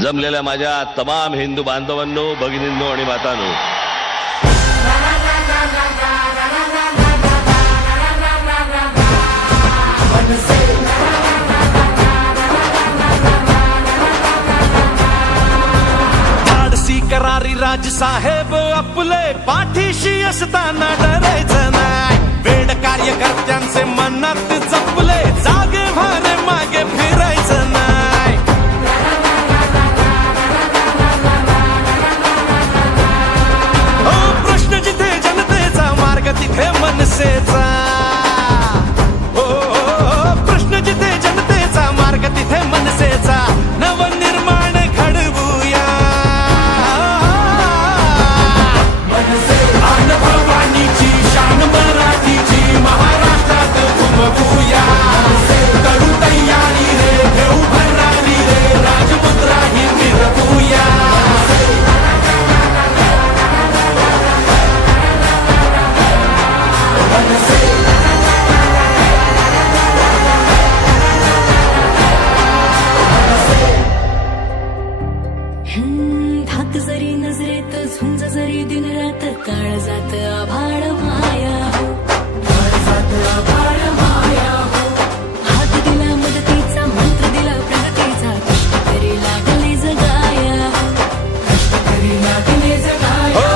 जमलेल्या माझ्या तमाम हिंदू बांधवांनो, भगिनींनो आणि मातांनो, धाडसी करारी राजसाहेब आपले पाठीशी असताना डरायचं नाही. वेड कार्यकर्त्यांचे मनात जपले, जागे भारे मागे फिरायचं नाही. ओ प्रश्न जिथे जनतेचा, मार्ग तिथे मनसेचा. ओ प्रश्न जिथे जनतेचा, मार्ग तिथे मनसेचा. नवनिर्माण घडवूया, भवानीची शान मराठीची महाराष्ट्रात घुमवूया. करू तयारी रे, घेऊ भरारी रे, राजमुद्रा ही मिरवूया. धाक जरी नजरेत, झुंज जरी दिन रात, काळ जात आभाळ माया हो, काळ जात आभाळ माया हो. हात दिला मदतीचा, मंत्र दिला प्रगतीचा, कष्ट तरी लागले जगाया, कष्ट तरी लागले जगाया.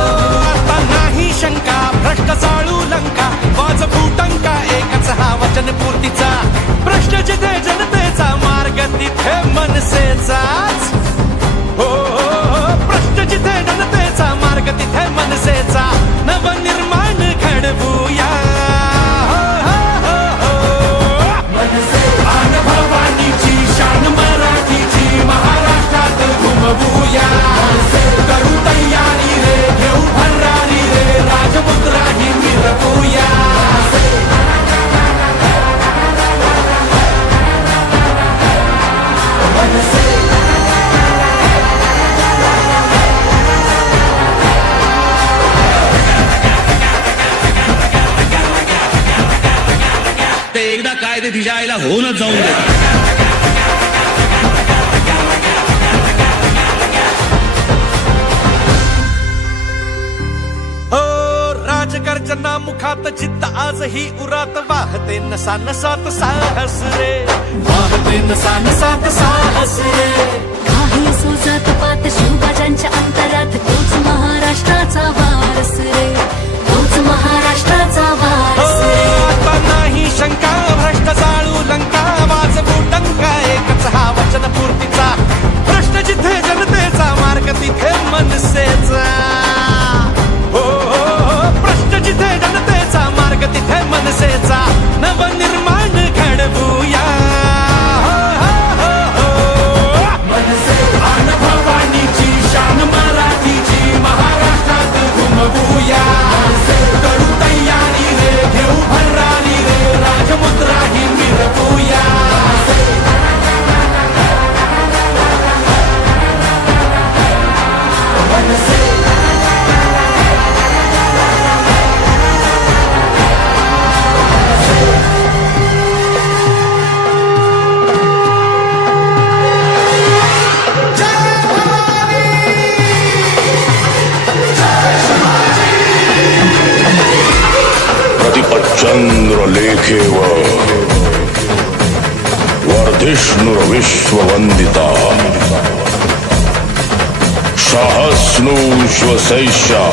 आता नाही शंका, भ्रष्ट चाळू लंका, वाजवू टंका, एकच हा वचन पूर्तीचा. प्रश्न जिथे जनतेचा, मार्ग तिथे मनसेचाच. हो प्रश्न जिथे जनतेचा, मार्ग तिथे मनसेचा. नवनिर्माण घडवूया, भवानीची शान मराठीची महाराष्ट्रात घुमवूया. करू तयारी रे, घेऊ भरारी रे, राजमुद्रा ही मिरवूया. ते एकदा काय ते तिच्या आईला होऊनच जाऊन दे. राजगर्जना मुखात, जिद्द आजही उरात, वाहते नसा नसात साहस रे, वाहते नसा नसात साहस रे. काही असो जात पात, शिवबाजांच्या अंतरात, तोच महाराष्ट्राचा वारस रे, तोच महाराष्ट्राचा वारस रे. आता नाही शंका, भ्रष्ट चाळू लंका, वाजवू टंका, एकच हा वचन पूर्तीचा. प्रश्न जिथे जनतेचा, मार्ग तिथे मनसेचा. हो प्रश्न जिथे जनतेचा, मार्ग तिथे मनसेचा. नवनिर्माण घडवूया, भवानीची शान मराठीची महाराष्ट्रात घुमवूया. करू तयारी रे, घेऊ भरारी रे, राजमुद्रा ही मिरवूया. चंद्र लेखेव वर्धिष्णुर्विश्ववन्दिता. सहस्नू श्वसैषा